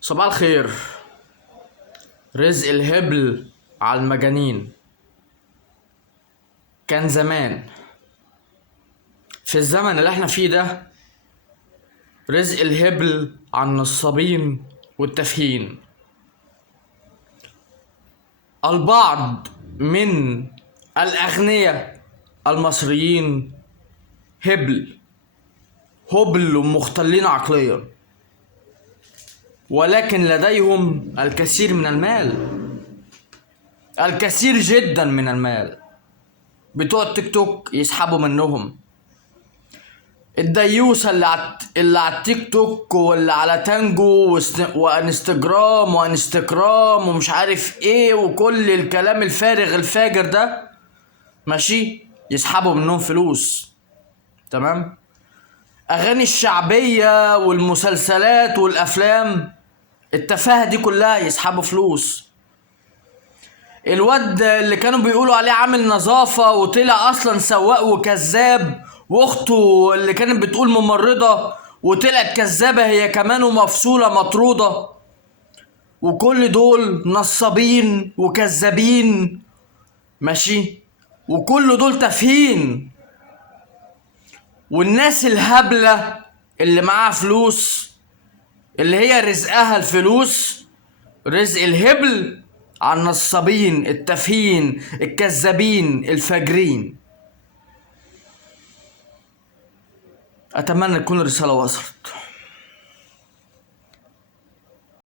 صباح الخير. رزق الهبل على المجانين. كان زمان في الزمن اللي احنا فيه ده رزق الهبل على النصابين والتافهين. البعض من الأغنياء المصريين هبل ومختلين عقليا، ولكن لديهم الكثير من المال، الكثير جدا من المال. بتوع التيك توك يسحبوا منهم. الديوسة اللي على التيك توك واللي على تانجو وانستجرام ومش عارف ايه وكل الكلام الفارغ الفاجر ده، ماشي، يسحبوا منهم فلوس. تمام. اغاني الشعبية والمسلسلات والافلام التفاهة دي كلها يسحبوا فلوس. الواد اللي كانوا بيقولوا عليه عامل نظافة وطلع اصلا سواق وكذاب، واخته اللي كانت بتقول ممرضة وطلعت كذابة هي كمان ومفصولة مطرودة. وكل دول نصابين وكذابين، ماشي، وكل دول تافهين. والناس الهبلة اللي معاها فلوس، اللي هي رزقها الفلوس، رزق الهبل على النصابين التافهين الكذابين الفاجرين. اتمنى تكون الرسالة وصلت.